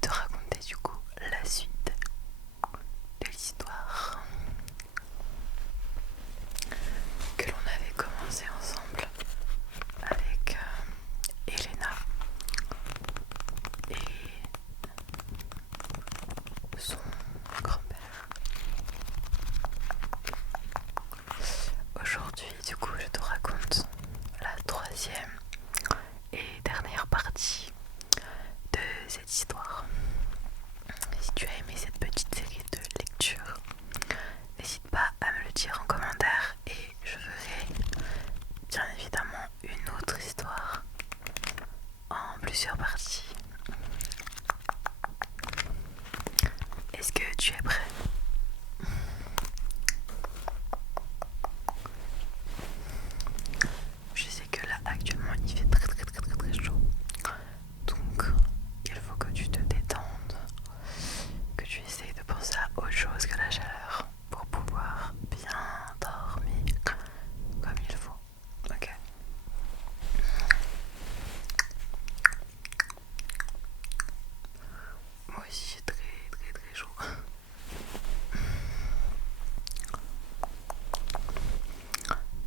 te raconter du coup la suite de l'histoire que l'on avait commencé ensemble avec Elena et son grand-père. Aujourd'hui, du coup, je te raconte la troisième et dernière partie de cette histoire. Si tu as aimé cette petite série de lectures, n'hésite pas à me le dire en commentaire et je ferai bien évidemment une autre histoire en plusieurs parties. Est-ce que tu es prêt? Je sais que là actuellement il fait très chaud, donc il faut que tu te détendes, que tu essayes de penser à autre chose que la chaleur pour pouvoir bien dormir comme il faut. Ok. Moi aussi j'ai très chaud.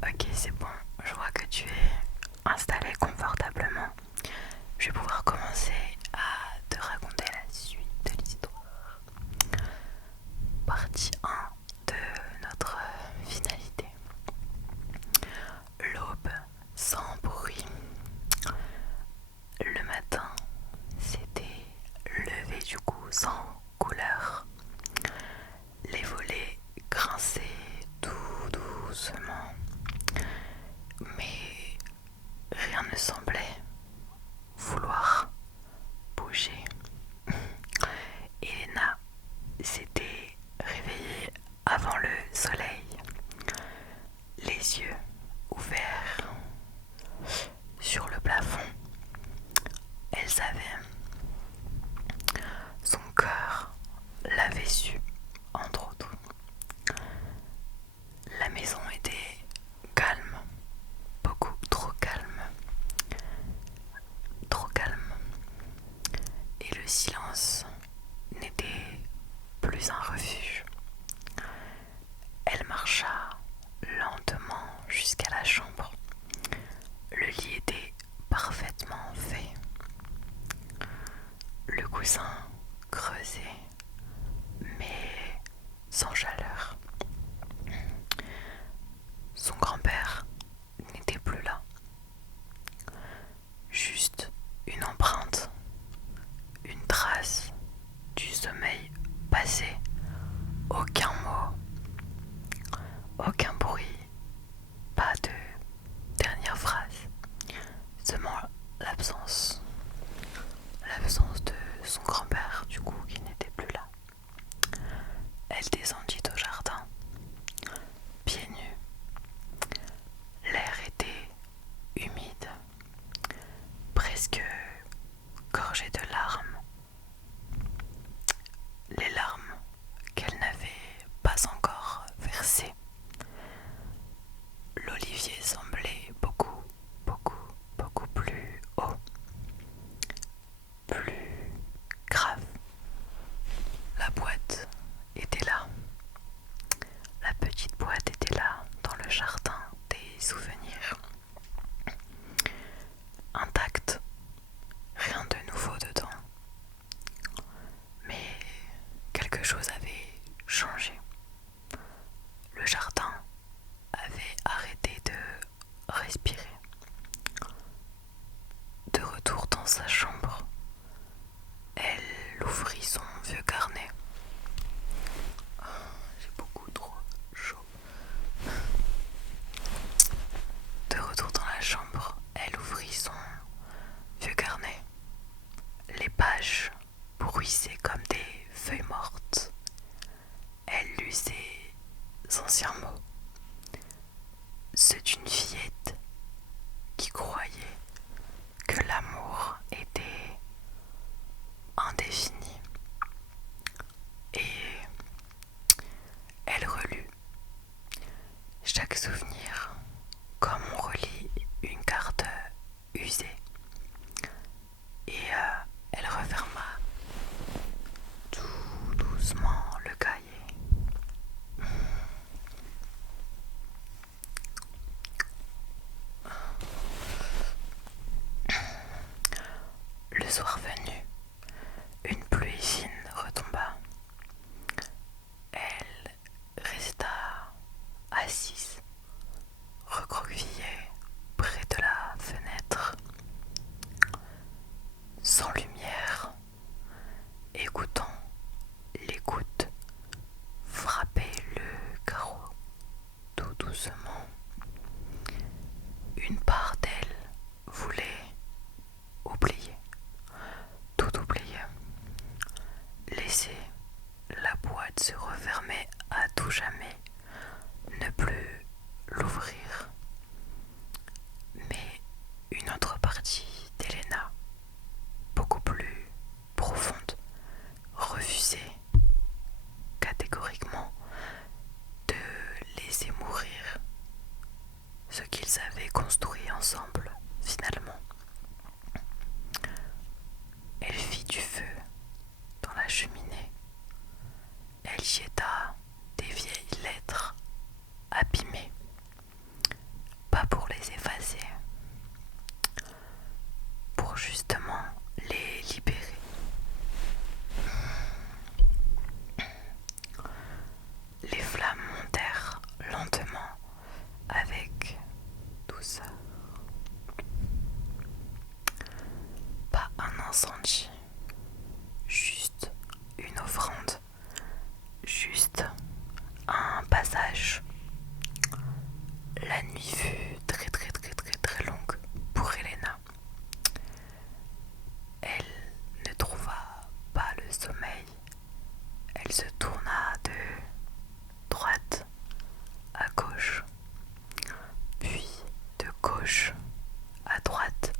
Ok, c'est bon, je vois que tu es installé confortablement. Je vais pouvoir commencer à te raconter la suite de l'histoire. Partie 1 de notre finalité. L'aube sans bruit. Le matin s'était levé du coup sans couleur. Les volets grinçaient tout doucement, mais rien ne semblait vouloir bouger. Elena s'était réveillée avant le soleil, les yeux ouverts sur le plafond. Elle savait, son cœur l'avait su, entre autres. La maison était calme, beaucoup trop calme, et le silence n'était plus un refuge. Elle marcha lentement jusqu'à la chambre. Le lit était parfaitement fait. Le coussin creusé, mais sans chaleur. Son grand-père n'était plus là. Juste une empreinte, une trace du sommeil passé. Aucun mot, aucun bruit, pas de dernière phrase. Seulement l'absence de son grand-père, du coup, qui n'était plus là. Elle descendit au jardin, pieds nus. L'air était humide, presque gorgé de larmes. Les larmes qu'elle n'avait pas encore versées. L'olivier semblait beaucoup plus haut, plus grave. La boîte était là. La petite boîte était là, dans le jardin des souvenirs. Intacte, rien de nouveau dedans. Mais quelque chose avait changé. Le jardin avait arrêté de respirer. De retour dans sa chambre, elle ouvrit son vieux carnet. J'ai beaucoup trop chaud. De retour dans la chambre, elle ouvrit son vieux carnet. Les pages bruissaient comme des feuilles mortes. Elle lut ses anciens mots. Ceux d'une fillette qui croyait que l'amour était indéfini. Et elle relut chaque souvenir comme on relit une carte usée. Et elle referma sans lumière, écoutant les gouttes frapper le carreau tout doucement. Une part d'elle voulait oublier, tout oublier, laisser la boîte se refermer à tout jamais, ne plus l'ouvrir. Mais une autre partie d'Elena, beaucoup plus profonde, refusait catégoriquement de laisser mourir ce qu'ils avaient construit ensemble finalement. Elle fit du feu dans la cheminée. Elle jeta des vieilles lettres abîmées, pas pour les effacer, pour justement les libérer. Les flammes montèrent lentement avec douceur. Pas un incendie, juste une offrande, juste un passage. La nuit fut très longue pour Elena. Elle ne trouva pas le sommeil. Elle se tourna de droite à gauche, puis de gauche à droite.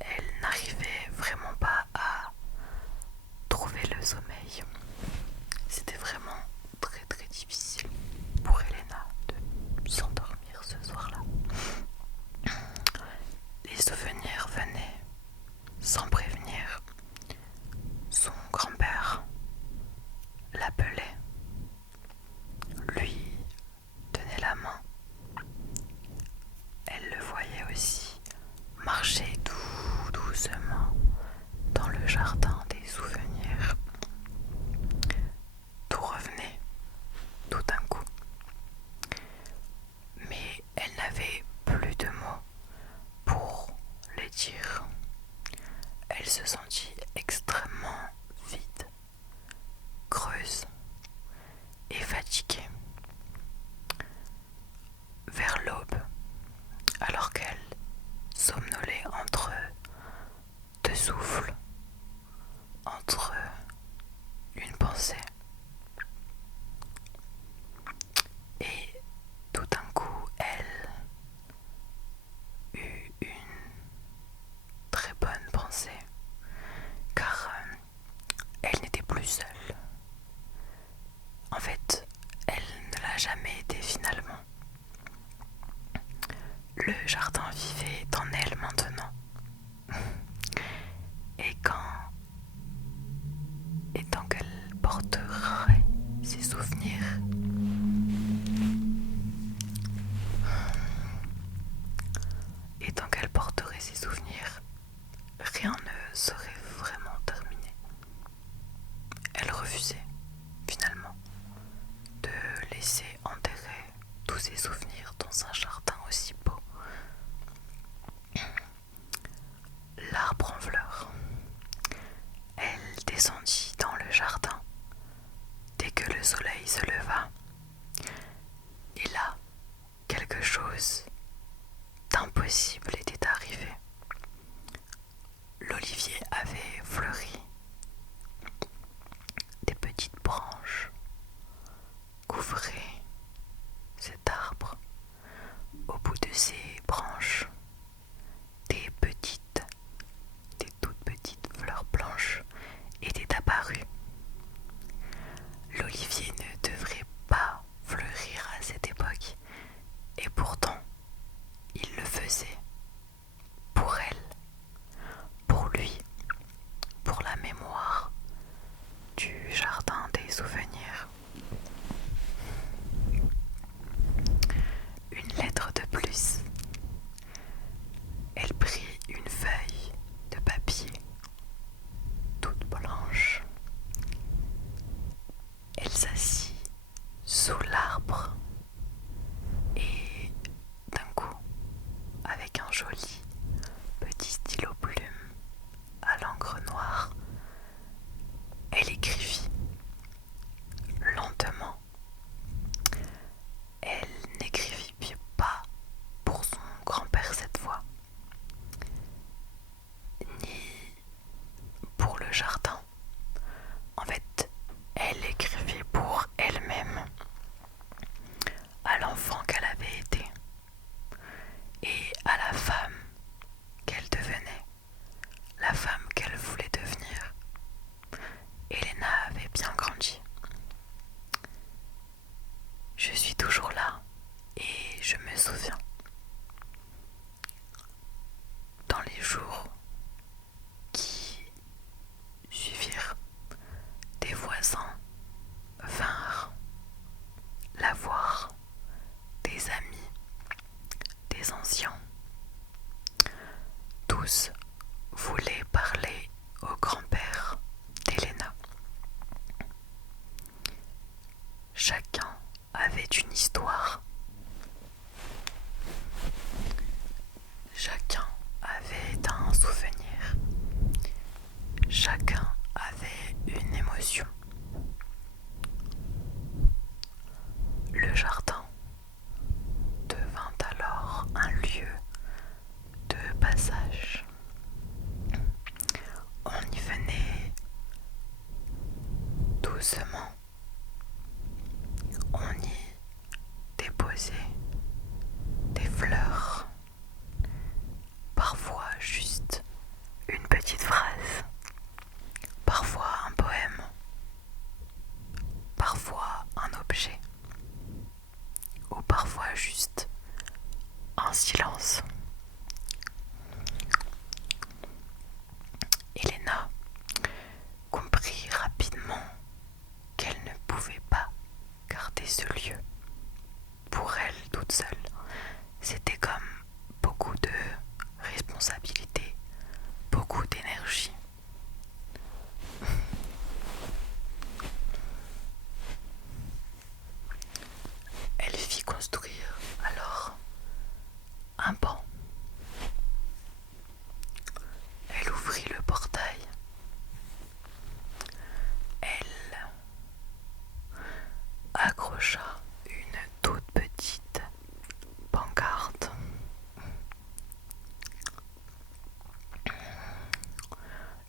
Elle n'arrivait vraiment pas à trouver le sommeil. C'était vraiment très difficile pour Elena de s'endormir ce soir-là. Les souvenirs venaient sans prévenir. Son grand-père l'appelait, lui tenait la main. Elle le voyait aussi marcher tout doucement dans le jardin des souvenirs. Tout revenait tout d'un coup. Mais elle n'avait plus de mots pour le dire. Elle se sentit extrêmement vide, creuse et fatiguée. Vers l'aube, alors qu'elle somnolait entre deux souffles, entre une pensée et tout d'un coup elle eut une très bonne pensée, car elle n'était plus seule. En fait, elle ne l'a jamais été finalement. Le jardin vivait en elle maintenant. Et tant qu'elle porterait ses souvenirs, rien ne serait vraiment terminé. Elle refusait, finalement, de laisser enterrer tous ses souvenirs dans un jardin aussi beau. L'arbre en fleurs. Elle descendit dans le jardin dès que le soleil se leva. Et là, quelque chose d'impossible était arrivé. L'olivier avait fleuri. Des petites branches couvraient cet arbre. Au bout de ces branches, des toutes petites fleurs blanches étaient apparues. L'olivier ne devrait pas fleurir à cette époque, et pourtant, il le faisait jours qui suivirent, des voisins vinrent la voir, des amis, des anciens. Tous voulaient parler au grand-père d'Elena. Chacun avait une histoire. Chacun avait un souvenir. Chacun avait une émotion. Le jardin devint alors un lieu de passage. On y venait doucement. On y déposait des fleurs, parfois juste une petite phrase, parfois un poème, parfois un objet, ou parfois juste un silence. Elena comprit rapidement qu'elle ne pouvait pas garder ce lieu pour elle toute seule. C'était comme beaucoup de responsabilités, beaucoup d'énergie. Elle fit construire alors un banc. Elle ouvrit le portail. Elle accrocha une toute petite pancarte.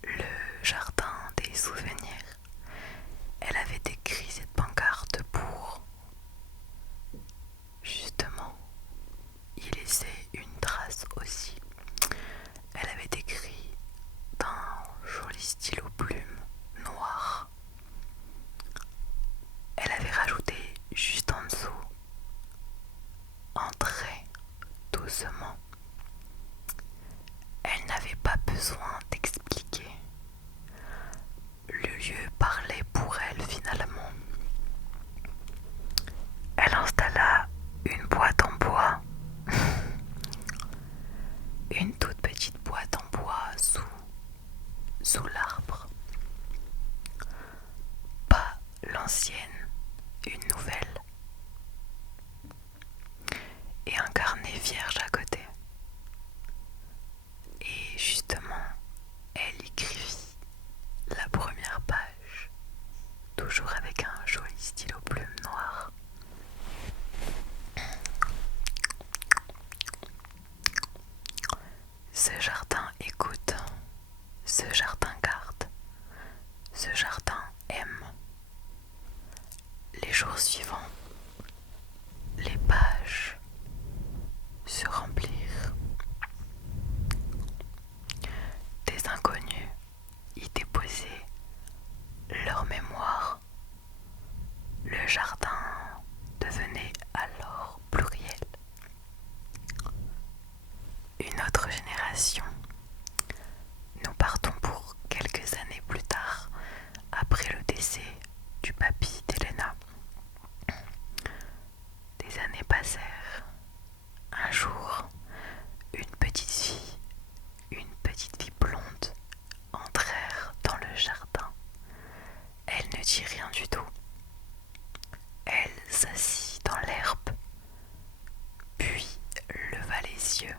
Le jardin des souvenirs. Elle avait écrit cette pancarte pour justement y laisser une trace aussi. Elle avait écrit d'un joli stylo plume noir. Elle avait rajouté juste en dessous, entrez doucement. Elle n'avait pas besoin d'expliquer. Le lieu parlait pour elle finalement. Elle installa une boîte en bois. Une toute petite boîte en bois sous l'arbre. Pas l'ancienne, une nouvelle. Et un carnet vierge à côté. Et justement, elle écrivit la première page, toujours avec un joli stylo plume noir. Ce jardin écoute, ce jardin garde, ce jardin aime. Les jours suivants, les pages se remplirent. Des inconnus y déposaient leur mémoire. Le jardin devenait alors pluriel. Une autre génération. Nous partons pour quelques années plus tard, après le décès du papy d'Elena. Des années passèrent. Un jour, une petite fille blonde entrèrent dans le jardin. Elle ne dit rien du tout. Elle s'assit dans l'herbe, puis leva les yeux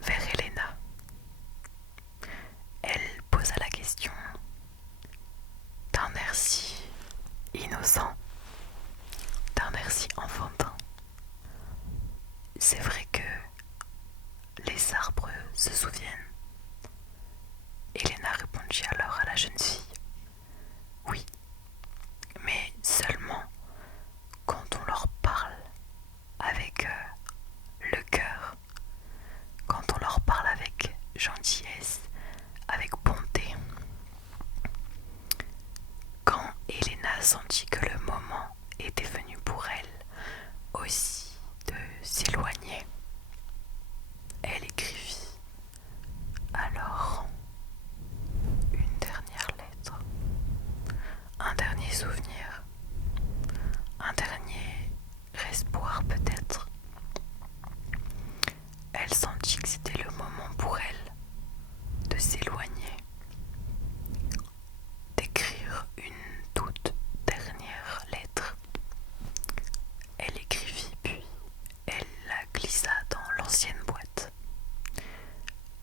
vers Elena. Elle posa la question d'un air si innocent, d'un air si enfantin. C'est vrai que les arbres se souviennent. Elena répondit alors à la jeune fille. Oui, mais seulement quand on leur parle avec le cœur, quand on leur parle avec gentillesse, avec bonté. Quand Elena sentit que le moment était venu pour elle aussi de s'éloigner, elle écrivit souvenirs, un dernier espoir peut-être. Elle sentit que c'était le moment pour elle de s'éloigner, d'écrire une toute dernière lettre. Elle écrivit puis elle la glissa dans l'ancienne boîte,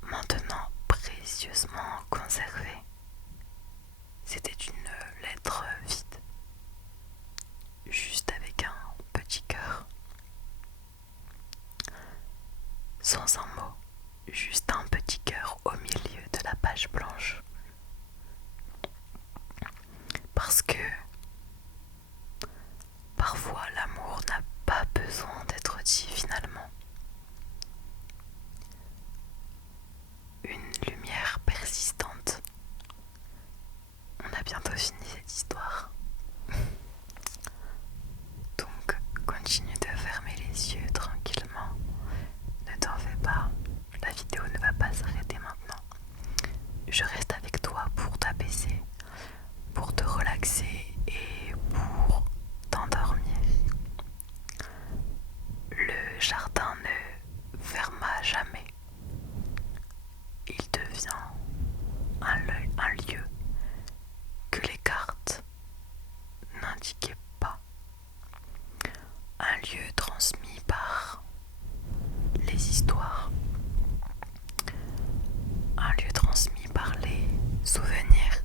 maintenant précieusement conservée. C'était une lettre vide, juste avec un petit cœur, sans un mot, juste un petit cœur au milieu de la page blanche. Parce que parfois l'amour n'a pas besoin d'être dit finalement. Une lumière persistante. On a bientôt fini cette histoire. Donc continue de fermer les yeux tranquillement. Ne t'en fais pas, la vidéo ne va pas s'arrêter maintenant. Je reste avec toi pour t'apaiser, pour te relaxer et pour t'endormir. Le jardin ne ferma jamais. Il devient un lieu que les cartes n'indiquaient pas. Un lieu transmis par les histoires. Un lieu transmis par les souvenirs.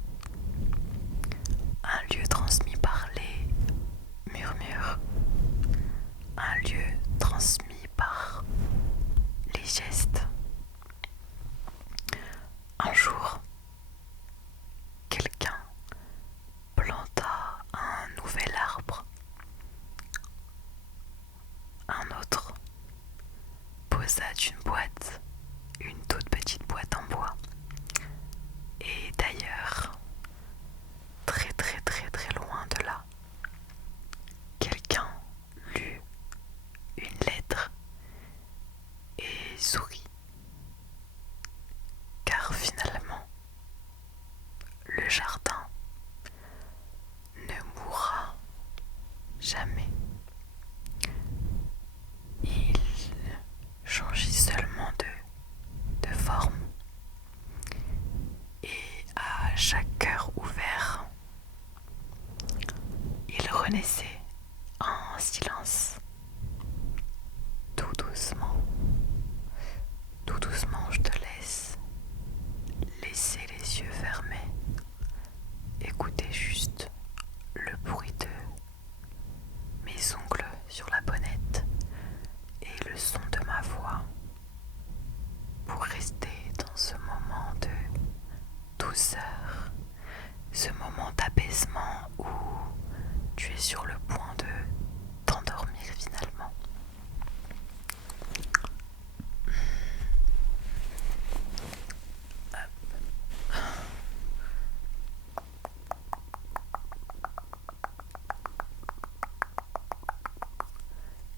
Un lieu transmis par les murmures. Un lieu transmis par les gestes. Un jour, quelqu'un planta un nouvel arbre. Un autre posa une boîte, une toute petite boîte en bois. Et d'ailleurs, très très très très loin de là, quelqu'un lut une lettre et sourit. Car finalement, le jardin ne mourra jamais. Il changeait seulement de forme. Et à chaque cœur ouvert, il renaissait en silence. Tout doucement, je te laisse laisser les yeux fermés. Écoutez juste le bruit de mes ongles sur la bonnette et le son de ma voix pour rester dans ce moment de douceur, ce moment d'apaisement où tu es sur le point de t'endormir finalement.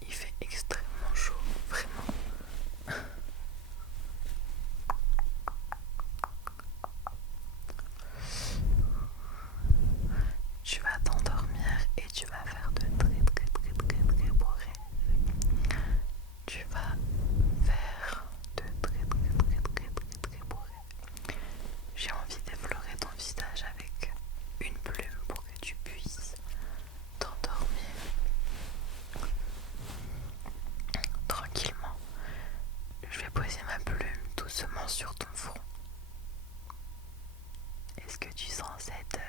Il fait extrêmement chaud, vraiment. Tu vas t'endormir et tu vas faire de très très très très très beaux rêves. Tu vas faire de très très très très très très beaux rêves. J'ai envie d'effleurer ton visage avec une plume pour que tu puisses t'endormir tranquillement. Je vais poser ma plume doucement sur ton front. Est-ce que tu sens cette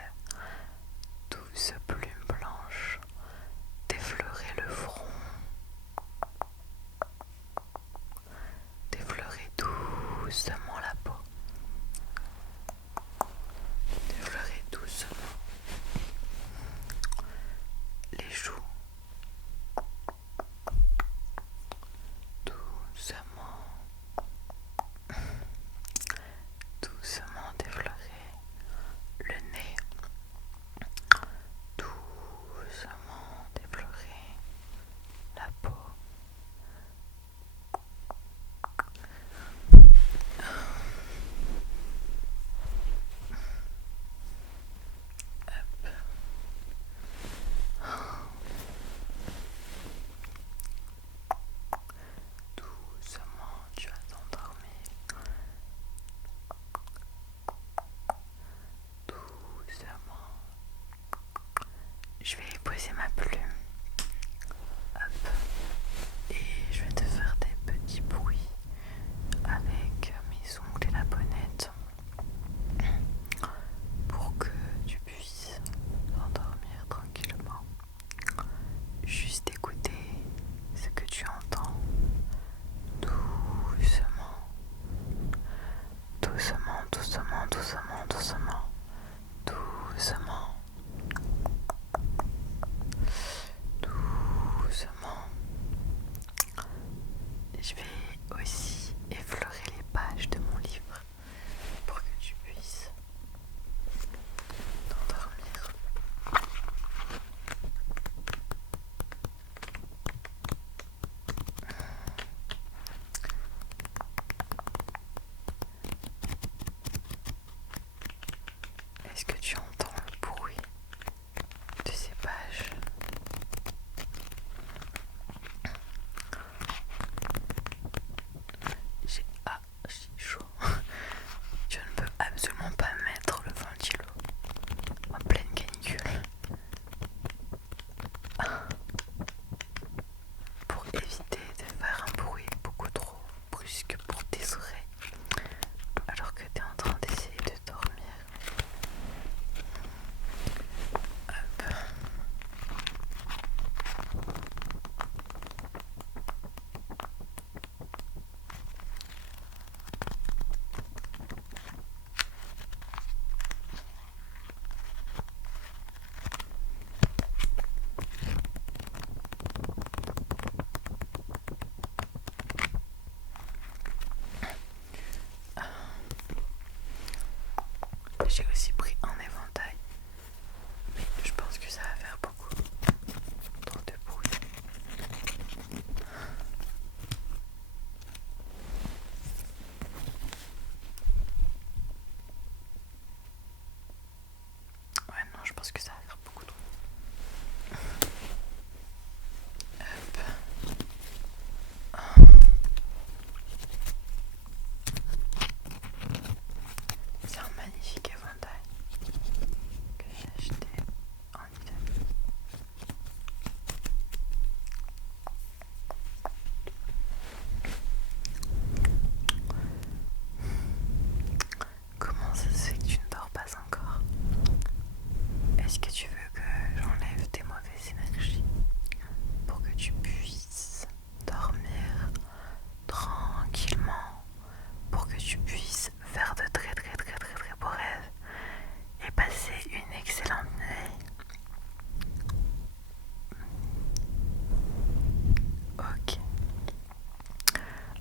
douce plume blanche d'effleurer le front, d'effleurer doucement la peau, d'effleurer doucement les joues, doucement, doucement d'effleurer le nez, doucement d'effleurer la peau. doucement, doucement, doucement, doucement. Je vais aussi effleurer les pages de mon livre pour que tu puisses t'endormir. Est-ce que tu entends le bruit de ces pages? J'ai chaud. Je ne peux absolument pas mettre le ventilo en pleine canicule pour éviter de faire un bruit beaucoup trop brusque pour tes oreilles alors que tu es en train d'essayer de dormir. Hop. J'ai aussi pris un éventail, mais je pense que ça va faire beaucoup trop de bruit. Ouais, non, je pense que ça va faire beaucoup trop. Hop. C'est un magnifique éventail que j'ai acheté en Italie. Comment ça se fait que tu ne dors pas encore? Est-ce que tu veux que j'enlève tes mauvaises énergies pour que tu puisses dormir tranquillement, pour que tu puisses faire de très beaux rêves et passer une excellente nuit? Ok.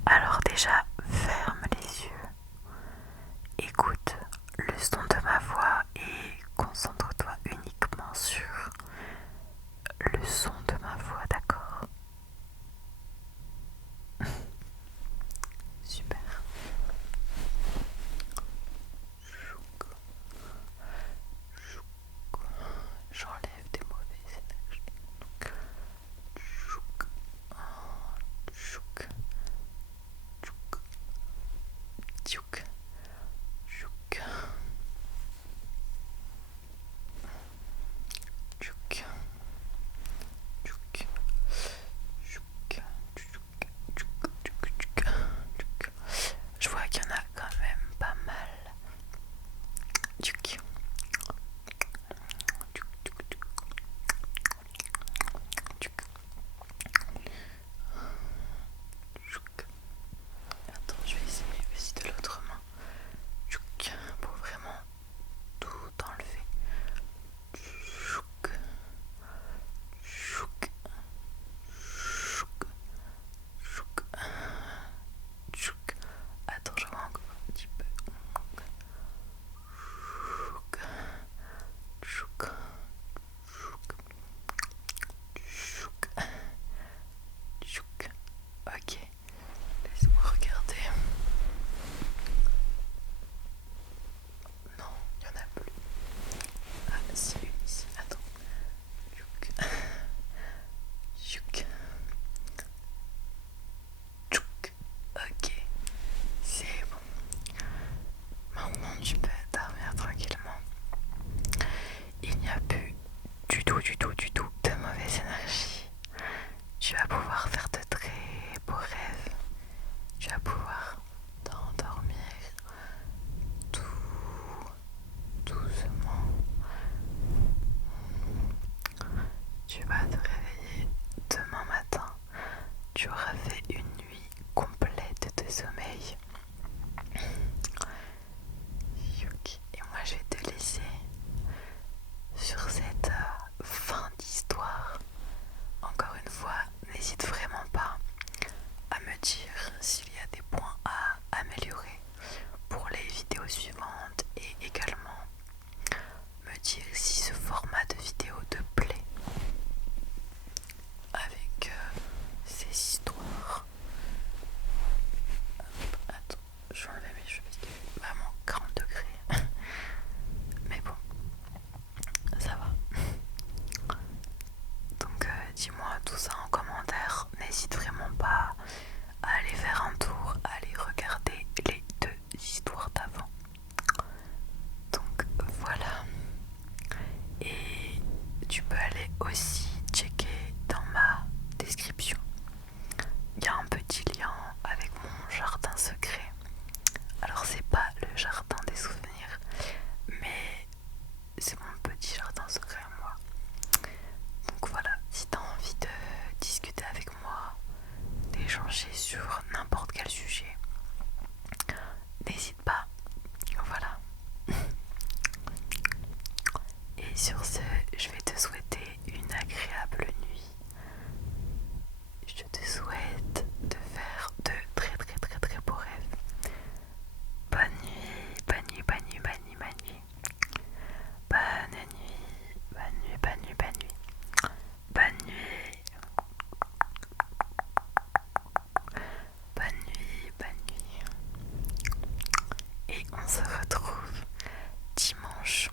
Alors déjà, ferme les yeux, écoute le son de ma voix et concentre-toi uniquement sur le son de ma voix, d'accord? Super. J'enlève des mauvaises énergies. Chouk, chouk, chouk, chouk, chouk, chouk, chouk, chouk, chouk. Je vois qu'il y en a quand même pas mal. Chouk. Attends, je vais essayer aussi de l'autre main. jardin des souvenirs, mais c'est mon petit jardin secret à moi. Donc voilà, si t'as envie de discuter avec moi, d'échanger sur n'importe quel sujet, n'hésite pas. Voilà. Et sur ce, je vais te souhaiter une agréable nuit. Je te souhaite de faire de très très très très beaux rêves. Bonne nuit, bonne nuit, bonne nuit, bonne nuit, bonne nuit. Bonne nuit, bonne nuit, bonne nuit, bonne nuit. Bonne nuit. Bonne nuit, bonne nuit. Et on se retrouve dimanche